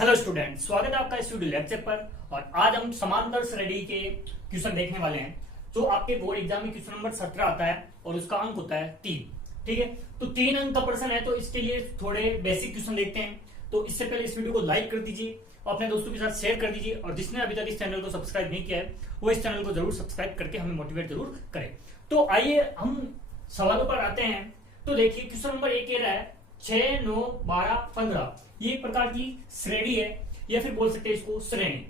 Hello student, स्वागत है आपका स्टूडियो लेक्चर पर। और आज हम समांतर श्रेणी के क्वेश्चन देखने वाले हैं जो आपके बोर्ड एग्जाम में क्वेश्चन नंबर 17 आता है और उसका अंक होता है 3। ठीक है, तो 3 अंक का प्रश्न है, तो इसके लिए थोड़े बेसिक क्वेश्चन देखते हैं। तो इससे पहले इस वीडियो को लाइक कर दीजिए, अपने दोस्तों के साथ शेयर कर दीजिए, और जिसने अभी तक इस चैनल को सब्सक्राइब नहीं किया है वो इस चैनल को जरूर सब्सक्राइब करके हमें मोटिवेट जरूर करें। तो आइए हम सवालों पर आते हैं। तो देखिए, क्वेश्चन नंबर 1 कह रहा है 6, 9, 12, 15। ये एक प्रकार की श्रेणी है, या फिर बोल सकते हैं इसको श्रेणी,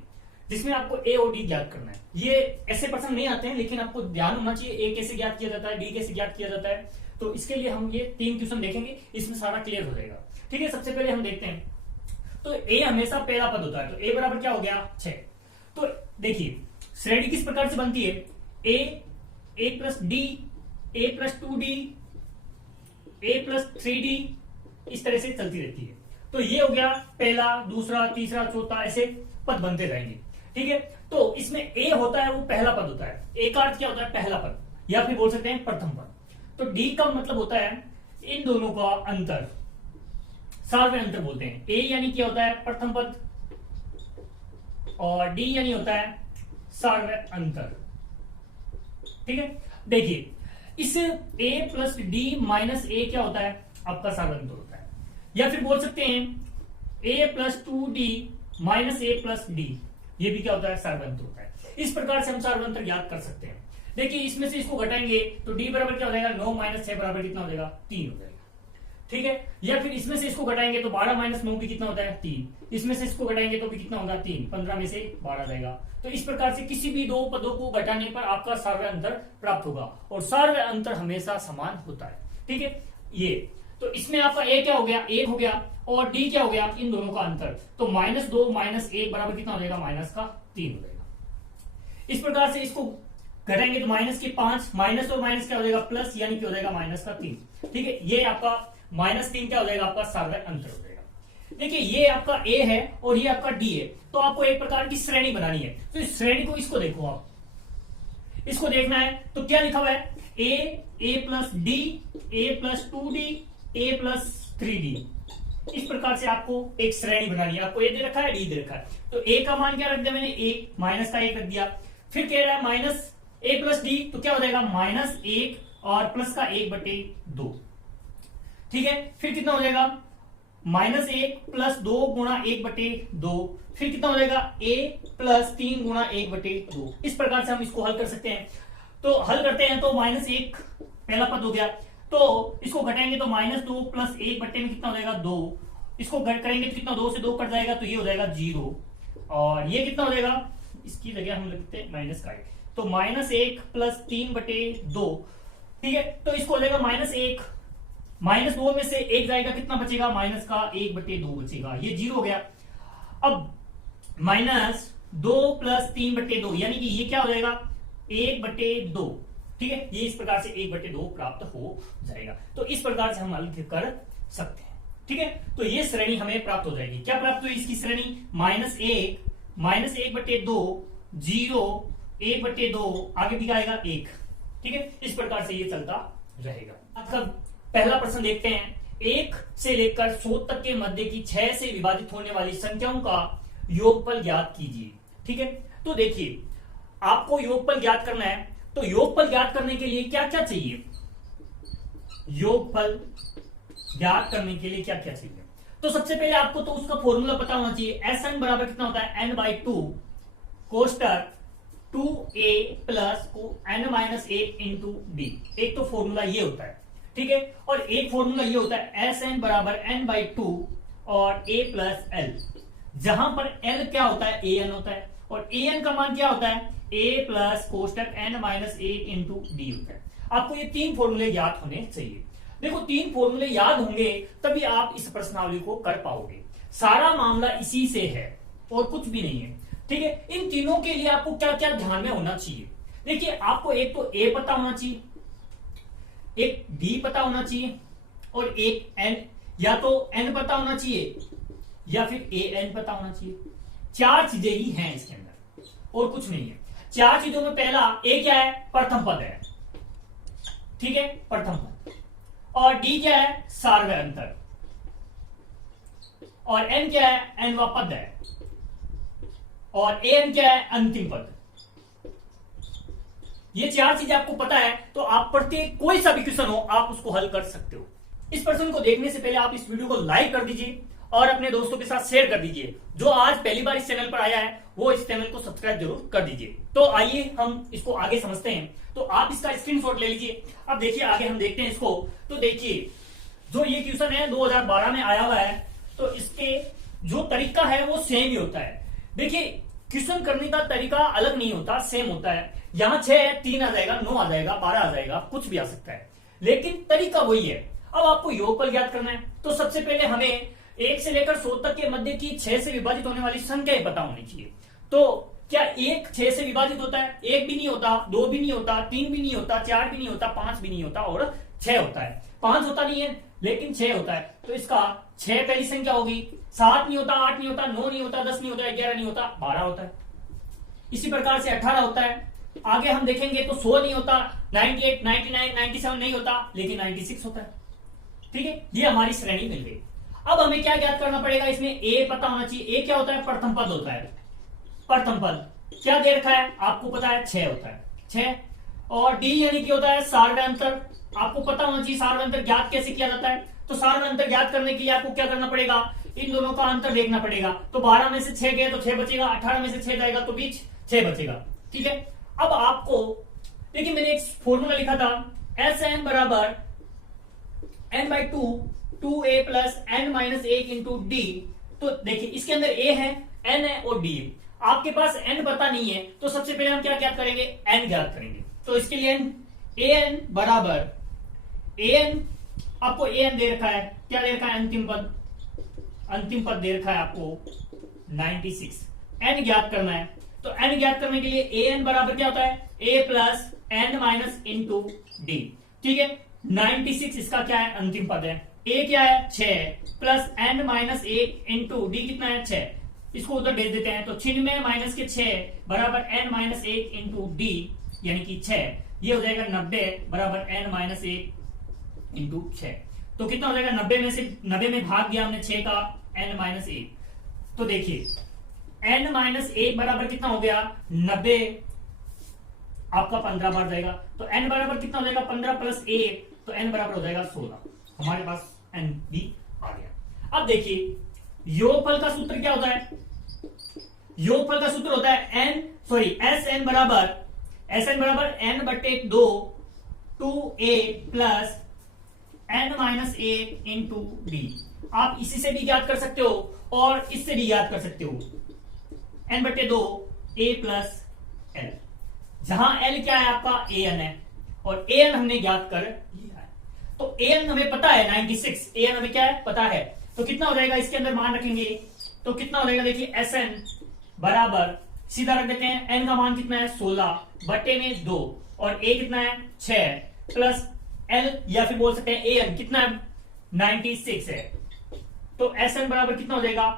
जिसमें आपको ए और डी ज्ञात करना है। ये ऐसे प्रश्न नहीं आते हैं, लेकिन आपको ध्यान होना चाहिए ए कैसे ज्ञात किया जाता है, डी कैसे ज्ञात किया जाता है। तो इसके लिए हम ये 3 क्वेश्चन देखेंगे, इसमें सारा क्लियर हो जाएगा। ठीक है, सबसे पहले हम देखते हैं। तो ए हमेशा पहला पद होता है, तो ए बराबर क्या हो गया 6। तो देखिए, श्रेणी किस प्रकार से बनती है, ए प्लस डी, ए प्लस 2d, ए प्लस 3d, इस तरह से चलती रहती है। तो ये हो गया पहला, दूसरा, तीसरा, चौथा, ऐसे पद बनते जाएंगे। ठीक है, तो इसमें ए होता है वो पहला पद होता है। ए का अर्थ क्या होता है, पहला पद, या फिर बोल सकते हैं प्रथम पद। तो डी का मतलब होता है इन दोनों का अंतर, सार्वय अंतर बोलते हैं। ए यानी क्या होता है, प्रथम पद, और डी यानी होता है सार्वय अंतर। ठीक है, देखिए इस a प्लस डी माइनस ए क्या होता है, आपका सार्वय अंतर होता है। या फिर बोल सकते हैं a plus 2d minus A plus D, ये भी क्या होता है, सार्वय अंतर होता है। इस प्रकार से हम सार्वय अंतर ज्ञात कर सकते हैं। देखिए, इसमें से इसको घटाएंगे तो d बराबर क्या हो जाएगा, 9 माइनस 6 बराबर कितना हो जाएगा, 3 हो जाएगा। ठीक है, या फिर इसमें से इसको घटाएंगे तो 12 माइनस 9 भी कितना होता है, 3। इसमें से इसको घटाएंगे तो भी कितना होगा, 3। 15 में से 12 जाएगा। तो इस प्रकार से किसी भी दो पदों को घटाने पर आपका सार्वय अंतर प्राप्त होगा, और सार्वय अंतर हमेशा समान होता है। ठीक है, ये तो इसमें आपका ए क्या हो गया, 1 हो गया, और डी क्या हो गया, इन दोनों का अंतर। तो -2 माइनस 1 बराबर कितना हो जाएगा, -3 हो जाएगा। इस प्रकार से इसको घटाएंगे तो -5, माइनस और माइनस क्या हो जाएगा, प्लस, यानी कि हो जाएगा -3। ठीक है, ये आपका -3 क्या हो जाएगा, आपका सार्वय अंतर हो जाएगा। देखिए, ये आपका ए है और ये आपका डी है, तो आपको एक प्रकार की श्रेणी बनानी है। तो इस श्रेणी को, इसको देखो, आप इसको देखना है तो क्या लिखा हुआ है, ए प्लस डी, ए प्लस 2d, ए प्लस 3d। इस प्रकार से आपको एक श्रेणी बनानी है। आपको ए दे रखा है, डी दे रखा है, तो ए का मान क्या रख दिया मैंने, 1, माइनस का 1 रख दिया। फिर कह रहा है माइनस ए प्लस डी, तो क्या हो जाएगा, -1 और प्लस का 1/2। ठीक है, फिर कितना हो जाएगा, -1 प्लस 2 गुणा 1/2। फिर कितना हो जाएगा, a प्लस 3 गुणा 1/2। इस प्रकार से हम इसको हल कर सकते हैं। तो हल करते हैं तो -1 पहला पद हो गया, तो इसको घटाएंगे तो -2 प्लस 1/में कितना हो जाएगा, 2। इसको घट करेंगे तो कितना, 2 से 2 कट जाएगा, तो ये हो जाएगा 0। और ये कितना हो जाएगा, इसकी जगह हम लिखते हैं माइनस का, तो -1 प्लस 3/2। ठीक है, तो इसको हो जाएगा -1, -2 में से 1 जाएगा, कितना बचेगा, माइनस का 1/2 बचेगा, ये 0 हो गया। अब -2 प्लस 3/2, यानी कि ये क्या हो जाएगा, 1/2। ठीक है, ये इस प्रकार से 1/2 प्राप्त हो जाएगा। तो इस प्रकार से हम हल कर सकते हैं। ठीक है, तो ये श्रेणी हमें प्राप्त हो जाएगी। क्या प्राप्त हुई इसकी श्रेणी, -1, -1/2, 0, 1/2, आगे भी आएगा 1। ठीक है, इस प्रकार से ये चलता रहेगा। आपका पहला प्रश्न देखते हैं। 1 से लेकर 100 तक के मध्य की 6 से विभाजित होने वाली संख्याओं का योगफल ज्ञात कीजिए। ठीक है, तो देखिए, आपको योगफल ज्ञात करना है, तो योगफल ज्ञात करने के लिए क्या क्या चाहिए, योगफल ज्ञात करने के लिए क्या क्या चाहिए। तो सबसे पहले आपको तो उसका फॉर्मूला पता होना चाहिए। Sn बराबर कितना होता है, n/2 कोष्टक 2a plus n-1 into D. एक तो फॉर्मूला ये होता है। ठीक है, और एक फॉर्मूला ये होता है Sn बराबर n/2 और a प्लस l, जहां पर l क्या होता है, an होता है, और an का मान क्या होता है, a प्लस कोष्टक n-1 इंटू डी होता है। आपको ये 3 फॉर्मूले याद होने चाहिए। देखो, 3 फॉर्मूले याद होंगे तभी आप इस प्रश्नावली को कर पाओगे। सारा मामला इसी से है और कुछ भी नहीं है। ठीक है, इन तीनों के लिए आपको क्या क्या ध्यान में होना चाहिए। देखिए, आपको एक तो a पता होना चाहिए, एक d पता होना चाहिए, और एक n, या तो n पता होना चाहिए या फिर an पता होना चाहिए। 4 चीजें ही हैं इसके अंदर और कुछ नहीं है। 4 चीजों में पहला a क्या है, प्रथम पद है। ठीक है, प्रथम पद, और डी क्या है, सार्वय अंतर, और n क्या है, nवा पद है, और an क्या है, अंतिम पद। ये चार चीजें आपको पता है तो आप प्रत्येक कोई सा भी क्वेश्चन हो आप उसको हल कर सकते हो। इस प्रश्न को देखने से पहले आप इस वीडियो को लाइक कर दीजिए और अपने दोस्तों के साथ शेयर कर दीजिए। जो आज पहली बार इस चैनल पर आया है वो इस चैनल को सब्सक्राइब जरूर कर दीजिए। तो आइए हम इसको आगे समझते हैं। तो आप इसका स्क्रीनशॉट ले लीजिए। अब देखिए आगे हम देखते हैं इसको। तो देखिए जो ये क्वेश्चन है 2012 में आया हुआ है, तो इसके जो तरीका है वो सेम ही होता है। देखिए क्वेश्चन करने का तरीका अलग नहीं होता, सेम होता है। यहां 6 है, 3 आ जाएगा, 9 आ जाएगा, 12 आ जाएगा, कुछ भी आ सकता है, लेकिन तरीका वही है। अब आपको योगफल ज्ञात करना है तो सबसे पहले हमें 1 से लेकर 100 तक के मध्य की 6 से विभाजित होने वाली संख्याएं पता होनी चाहिए। तो क्या 1 6 से विभाजित होता है? 1 भी नहीं होता, 2 भी नहीं होता, 3 भी नहीं होता, 4 भी नहीं होता, 5 भी नहीं होता और 6 होता है। 5 होता नहीं है लेकिन 6 होता है, तो इसका 6 पहली संख्या होगी। 7 नहीं होता, 8 नहीं होता, 9 नहीं होता, 10 नहीं होता, 11 नहीं होता, 12 होता है। इसी प्रकार से 18 होता है। आगे हम देखेंगे तो 100 नहीं होता, 98, 99, 97 नहीं होता, लेकिन 96 होता है। ठीक है, ये हमारी श्रेणी मिल गई। अब हमें क्या ज्ञात करना पड़ेगा, इसमें ए पता होना चाहिए। ए क्या होता है? प्रथम पद होता है। प्रथम पद क्या दे रखा है आपको पता है? 6 होता है, 6। और डी यानी कि होता है सार्वय अंतर। आपको पता होना चाहिए सार्वय अंतर ज्ञात कैसे किया जाता है। तो सार्वय अंतर ज्ञात करने के लिए आपको क्या करना पड़ेगा, इन दोनों का अंतर देखना पड़ेगा। तो 12 में से 6 गए तो 6 बचेगा, 18 में से 6 जाएगा तो बीच 6 बचेगा। ठीक है, अब आपको देखिए मैंने एक फॉर्मूला लिखा था, एस एन बराबर n/2 2a plus n minus 1 into D. तो देखिए इसके अंदर a है, n है और d है। आपके पास n पता नहीं है तो सबसे पहले हम क्या ज्ञात करेंगे, n ज्ञात करेंगे। तो इसके लिए an बराबर an, आपको an दे रखा है, क्या दे रखा है? अंतिम पद, अंतिम पद दे रखा है आपको 96। n ज्ञात करना है तो n ज्ञात करने के लिए an बराबर क्या होता है? a plus n minus into D. ठीक है, 96 इसका क्या है? अंतिम पद है। a क्या है? 6 plus n minus 1 into D कितना है? 6। इसको उधर भेज देते हैं तो 96 माइनस के 6 बराबर n माइनस 1 इंटू डी यानी कि 6। ये हो जाएगा 90 बराबर n माइनस 1 इंटू 6। तो कितना हो जाएगा? 90 में भाग दिया हमने 6 का, n माइनस 1। तो देखिए n माइनस 1 बराबर कितना हो गया? 90 आपका 15 बार जाएगा तो n बराबर कितना हो जाएगा? 15 प्लस 1 तो n बराबर हो जाएगा 16। हमारे पास n भी आ गया। अब देखिए योगफल का सूत्र क्या होता है? योगफल का सूत्र होता है एस एन बराबर n/2 2a plus n minus 1 into D. आप इसी से भी ज्ञात कर सकते हो और इससे भी ज्ञात कर सकते हो, n/2 a प्लस l, जहां l क्या है आपका? an है और an हमने ज्ञात कर लिया है। तो an हमें पता है 96, an हमें क्या है? पता है। तो कितना हो जाएगा इसके अंदर मान रखेंगे तो कितना हो जाएगा? देखिए Sn बराबर सीधा रख देते हैं, n का मान कितना है? 16 बटे में 2 और a कितना है? 6 प्लस l या फिर बोल सकते हैं an कितना है? 96 है। तो Sn बराबर कितना हो जाएगा?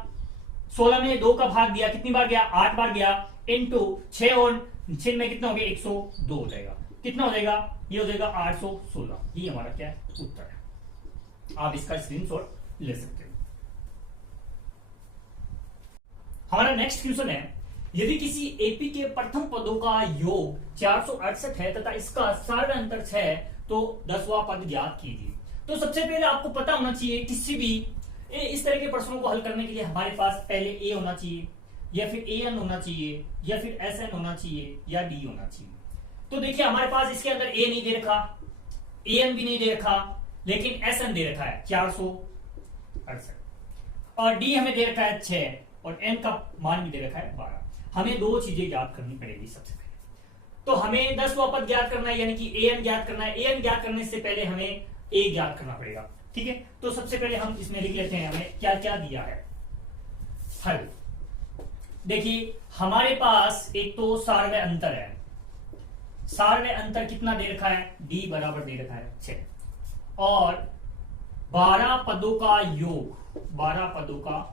16 में 2 का भाग दिया, कितनी बार गया? 8 बार गया, इंटू 6 और 6 में कितना हो गया? 102 हो जाएगा। कितना हो जाएगा? ये हो जाएगा 816। ये हमारा क्या है? उत्तर है। आप इसका स्क्रीनशॉट ले सकते हो। हमारा नेक्स्ट क्वेश्चन है, यदि किसी एपी के प्रथम पदों का योग 468 है तथा इसका सार्वय अंतर 6 है तो 10वां पद ज्ञात कीजिए। तो सबसे पहले आपको पता होना चाहिए किसी भी इस तरह के प्रश्नों को हल करने के लिए हमारे पास पहले ए होना चाहिए या फिर an होना चाहिए या फिर Sn होना चाहिए या d होना चाहिए। तो देखिए हमारे पास इसके अंदर a नहीं दे रखा, an भी नहीं दे रखा, लेकिन Sn दे रखा है 468 और d हमें दे रखा है 6 और n का मान भी दे रखा है 12। हमें दो चीजें ज्ञात करनी पड़ेगी सबसे पहले। तो हमें 10वां पद ज्ञात करना है यानी कि an ज्ञात करना है। an ज्ञात करने से पहले हमें a ज्ञात करना पड़ेगा। ठीक है, तो सबसे पहले हम इसमें लिख लेते हैं हमें क्या क्या दिया है। हल देखिए हमारे पास एक तो सार्वय अंतर है। सार्वय अंतर कितना दे रखा है? d बराबर दे रखा है 6 और 12 पदों का योग, 12 पदों का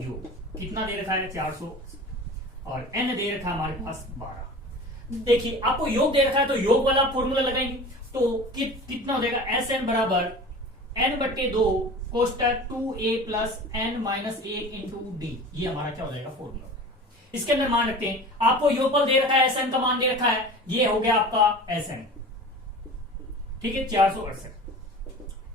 योग कितना दे रखा है? 400 और n दे रखा है हमारे पास 12। देखिए आपको योग दे रखा है तो योग वाला फॉर्मूला लगाएंगे तो कितना हो जाएगा? Sn बराबर n/2 कोष्टक 2a plus n minus A into D, ये हमारा क्या हो जाएगा फॉर्मूला। इसके अंदर मान रखते हैं आपको योगफल दे रखा है, Sn का मान दे रखा है, ये हो गया आपका Sn, ठीक है 468।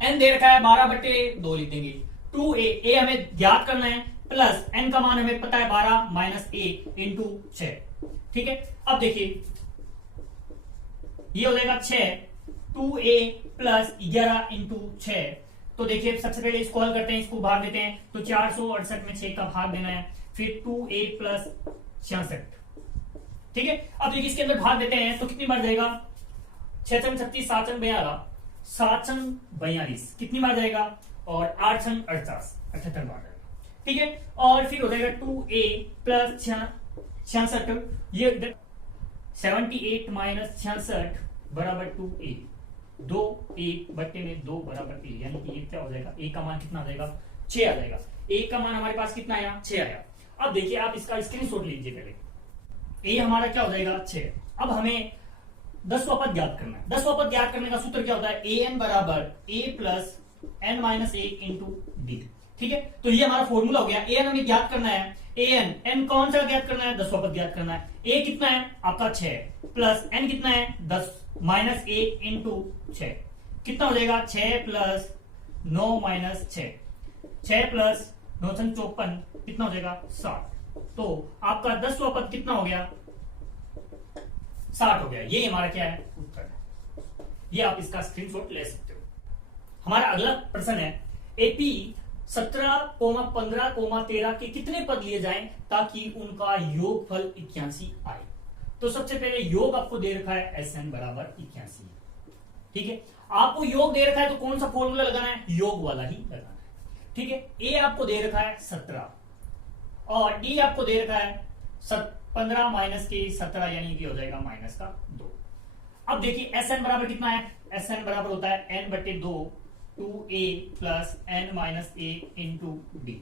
n दे रखा है 12/2 लिख देंगे, 2a, a हमें ज्ञात करना है, प्लस n का मान हमें पता है 12 माइनस a इंटू 6, ठीक है। अब देखिए ये हो जाएगा 6, 2a प्लस 11 इंटू 6, तो देखिए सबसे पहले इसको हल करते हैं, इसको भाग देते हैं, तो 468 में 6 का भाग देना है, फिर 2a प्लस 66, ठीक है। अब देखिए इसके अंदर भाग देते हैं तो कितनी बार जाएगा, 6 छंग 36, 7 छंग 42, 7 छंग 42 कितनी बार जाएगा, और 8 छंग 48, 78 बार जाएगा, ठीक है। और फिर हो जाएगा 2a प्लस 66, ये 78 माइनस 66 बराबर 2a, 2 बराबर a, यानी कि ये क्या हो जाएगा, a का मान कितना आ जाएगा, 6 आ जाएगा। a का मान हमारे पास कितना आया, 6 आया। अब देखिए आप इसका स्क्रीनशॉट लीजिए पहले, a हमारा क्या हो जाएगा 6। अब हमें 10वां पद ज्ञात करना है। 10वां पद ज्ञात करने का सूत्र क्या होता है, an बराबर a plus n minus A into D, ठीक है। तो ये हमारा फॉर्मूला हो गया। an हमें ज्ञात करना है, an n कौन सा ज्ञात करना है, 10वां पद ज्ञात करना है। a कितना है आपका 6 प्लस n कितना है 10 माइनस ए इंटू 6, कितना हो जाएगा 6 प्लस 9 माइनस 6 प्लस 9 54 कितना हो जाएगा 60। तो आपका 10वां पद कितना हो गया, 60 हो गया। ये हमारा क्या है उत्तर है, ये आप इसका स्क्रीनशॉट ले सकते हो। हमारा अगला प्रश्न है, एपी 17, 15, 13 के कितने पद लिए जाएं ताकि उनका योगफल 81 आए। तो सबसे पहले योग आपको दे रखा है Sn बराबर 81, ठीक है। आपको योग दे रखा है तो कौन सा फॉर्मूला लगाना है, योग वाला ही लगाना है, ठीक है। a आपको दे रखा है 17 और d आपको दे रखा है 15 माइनस के 17, यानी कि हो जाएगा माइनस का 2। अब देखिए Sn बराबर कितना है, Sn बराबर होता है n/2 2a plus n minus A into D.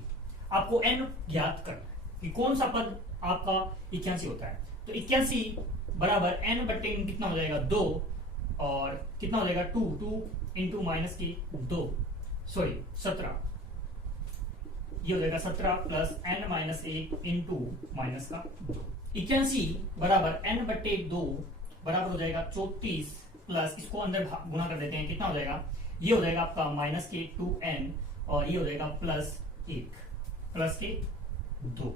आपको n ज्ञात करना है कि कौन सा पद आपका 81 होता है। तो 81 बराबर n/n कितना हो जाएगा 2, और कितना हो जाएगा 2 इंटू माइनस की 2 सॉरी 17, ये हो जाएगा 17 plus n minus A into minus का 2। 81 बराबर n/2 बराबर हो जाएगा 34 प्लस इसको अंदर गुणा कर देते हैं, कितना हो जाएगा, ये हो जाएगा आपका माइनस के 2n और ये हो जाएगा प्लस 1 प्लस के 2,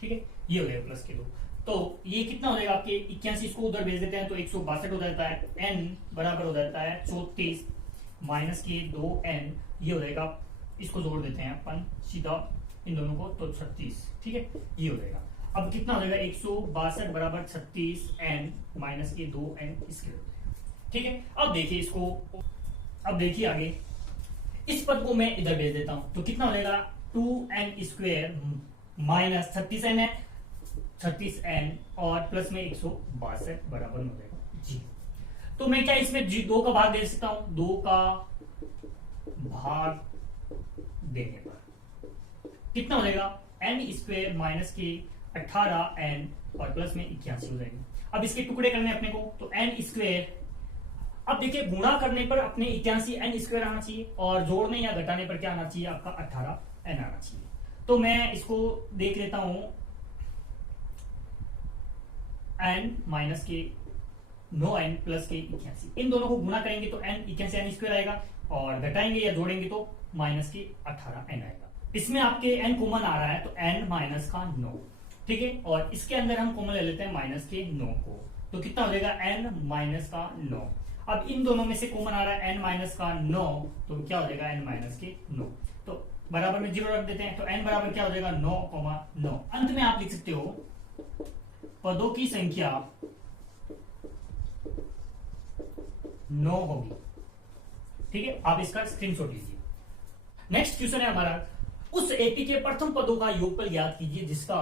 ठीक है। ये हो जाएगा प्लस के 2, तो ये कितना हो जाएगा आपके 81, इसको उधर भेज देते हैं तो 162 हो जाता है। n बराबर हो जाता है 34 माइनस के 2n, ये हो जाएगा, इसको जोड़ देते हैं अपन सीधा इन दोनों को, तो 36, ठीक है। ये हो जाएगा, अब कितना हो जाएगा 162 बराबर 36n माइनस के 2n इसके हो जाएगा, ठीक है। अब देखिए इसको, अब देखिए आगे, इस पद को मैं इधर भेज देता हूं तो कितना हो जाएगा 2n स्क्वायर माइनस 36n है, 36n और प्लस में 162 बराबर हो जाएगा जी। तो मैं क्या इसमें जी 2 का भाग दे सकता हूं, 2 का भाग देने पर कितना हो जाएगा n स्क्वायर माइनस के 18n और प्लस में 81 हो जाएगा। अब इसके टुकड़े करने अपने को, तो n स्क्वायर, अब देखिए गुणा करने पर अपने 81 n स्क्वायर आना चाहिए और जोड़ने या घटाने पर क्या आना चाहिए आपका 18n आना चाहिए। तो मैं इसको देख लेता हूं, n माइनस के 9n प्लस के 81, इन दोनों को गुणा करेंगे तो n 81 n स्क्वायर आएगा और घटाएंगे या जोड़ेंगे तो माइनस के 18n आएगा। इसमें आपके n कॉमन आ रहा है तो n माइनस का 9, ठीक है। और इसके अंदर हम कॉमन ले लेते हैं माइनस के 9 को, तो कितना हो जाएगा n माइनस का 9। अब इन दोनों में से कॉमन आ रहा है n माइनस का 9, तो क्या हो जाएगा n माइनस के 9, तो बराबर में 0 रख देते हैं, तो n बराबर क्या हो जाएगा 9,9। अंत में आप लिख सकते हो पदों की संख्या 9 होगी, ठीक है। आप इसका स्क्रीनशॉट लीजिए। नेक्स्ट क्वेश्चन है हमारा, उस एपी के प्रथम पदों का योगफल ज्ञात कीजिए जिसका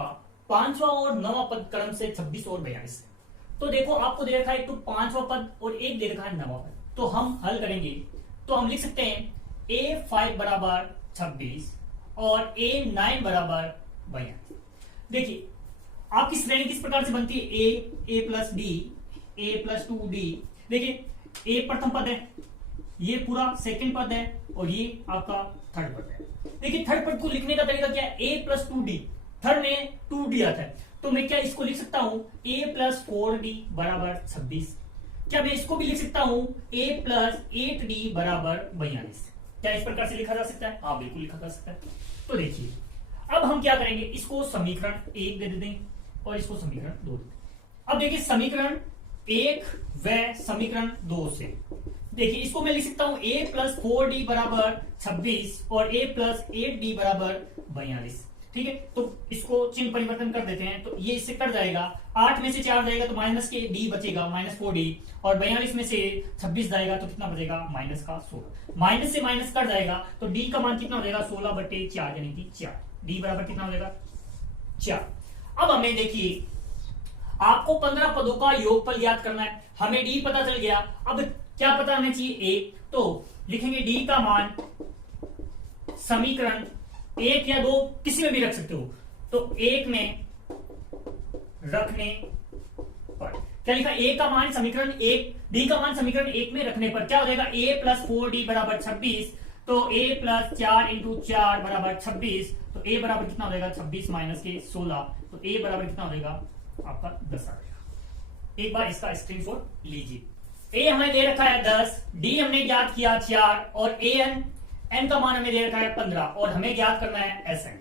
5वां और 9वां पद क्रम से 26 और 42 है। तो देखो आपको दे रखा है तो 5वां पद और एक दे रखा है 9वां पद, तो हम हल करेंगे तो हम लिख सकते हैं a5 बराबर 26 और a9 बराबर 42। देखिए आपकी श्रेणी किस प्रकार से बनती है, a plus D, a plus 2d। देखिए a प्रथम पद है, ये पूरा सेकंड पद है और ये आपका थर्ड पद है। देखिए थर्ड पद को लिखने का तरीका क्या है, a प्लस 2d, थर्ड में 2d आता है तो मैं क्या इसको लिख सकता हूं a प्लस 4d बराबर 26। क्या मैं इसको भी लिख सकता हूं a प्लस 8d बराबर 42। क्या इस प्रकार से लिखा जा सकता है? हाँ बिल्कुल लिखा जा सकता है। तो देखिए अब हम क्या करेंगे, इसको समीकरण 1 दे देंगे और इसको समीकरण 2 दे देंगे। अब देखिए समीकरण 1 व समीकरण 2 से देखिए इसको मैं लिख सकता हूं a प्लस 4d बराबर 26 और a प्लस 8d बराबर 42। ठीक है, तो इसको चिन्ह परिवर्तन कर देते हैं तो ये इससे कट जाएगा, 8 में से 4 जाएगा तो माइनस के d बचेगा माइनस 4d, और 42 में से 26 जाएगा तो कितना बचेगा माइनस का 16। माइनस से माइनस कट जाएगा तो d का मान कितना हो जाएगा 16/4 यानी कि 4। d बराबर कितना हो जाएगा 4। अब हमें देखिए आपको 15 पदों का योगफल याद करना है, हमें d पता चल गया। अब क्या पता हमें चाहिए 1, तो लिखेंगे d का मान समीकरण 1 या 2 किसी में भी रख सकते हो, तो 1 में रखने पर क्या लिखा, a का मान समीकरण 1, d का मान समीकरण 1 में रखने पर क्या हो जाएगा a प्लस 4d बराबर 26, तो a प्लस 4 इंटू 4 बराबर 26, तो a बराबर कितना हो जाएगा 26 माइनस के 16, तो a बराबर कितना हो जाएगा आपका 10 आ जाएगा। एक बार इसका स्क्रीनशॉट लीजिए। a हमें दे रखा है 10, d हमने ज्ञात किया 4 और n का मान हमें दे रखा है 15 और हमें ज्ञात करना है Sn।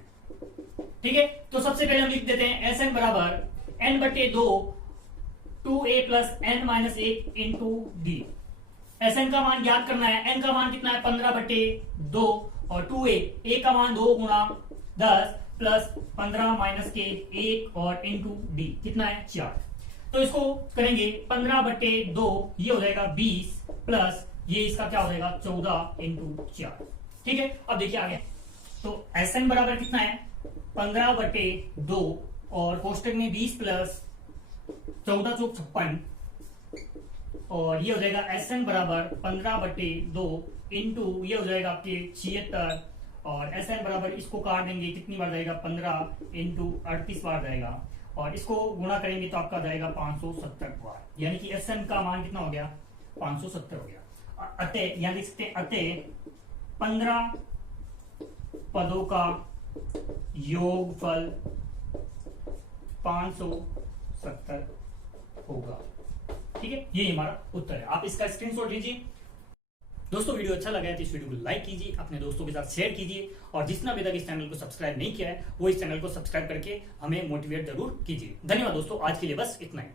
ठीक है, तो सबसे पहले हम लिख देते हैं Sn बराबर n/2 2a plus n minus 1 into D. Sn का मान ज्ञात करना है, n का मान कितना है 15/2 और 2a का मान 2 गुणा 10 प्लस 15 माइनस के 1 और इंटू डी कितना है 4। तो इसको करेंगे 15/2 ये हो जाएगा 20 प्लस ये इसका क्या हो जाएगा 14 इंटू 4। ठीक है, अब देखिए आगे, तो Sn बराबर कितना है 15/2 और कोष्टक में 20 प्लस 14 चौक 56 और ये हो जाएगा Sn बराबर 15/2 इंटू ये हो जाएगा आपके 76 और Sn बराबर इसको काट देंगे कितनी बार जाएगा 15 इंटू 38 बार जाएगा और इसको गुणा करेंगे तो आपका जाएगा 570 बार, यानी कि Sn का मान कितना हो गया 570 हो गया। अतः यहां लिख सकते हैं अतः 15 पदों का योगफल 570 होगा। ठीक है, ये हमारा उत्तर है। आप इसका स्क्रीनशॉट लीजिए। दोस्तों वीडियो अच्छा लगा है तो इस वीडियो को लाइक कीजिए, अपने दोस्तों के साथ शेयर कीजिए और जिसने अभी तक इस चैनल को सब्सक्राइब नहीं किया है वो इस चैनल को सब्सक्राइब करके हमें मोटिवेट जरूर कीजिए। धन्यवाद दोस्तों, आज के लिए बस इतना ही।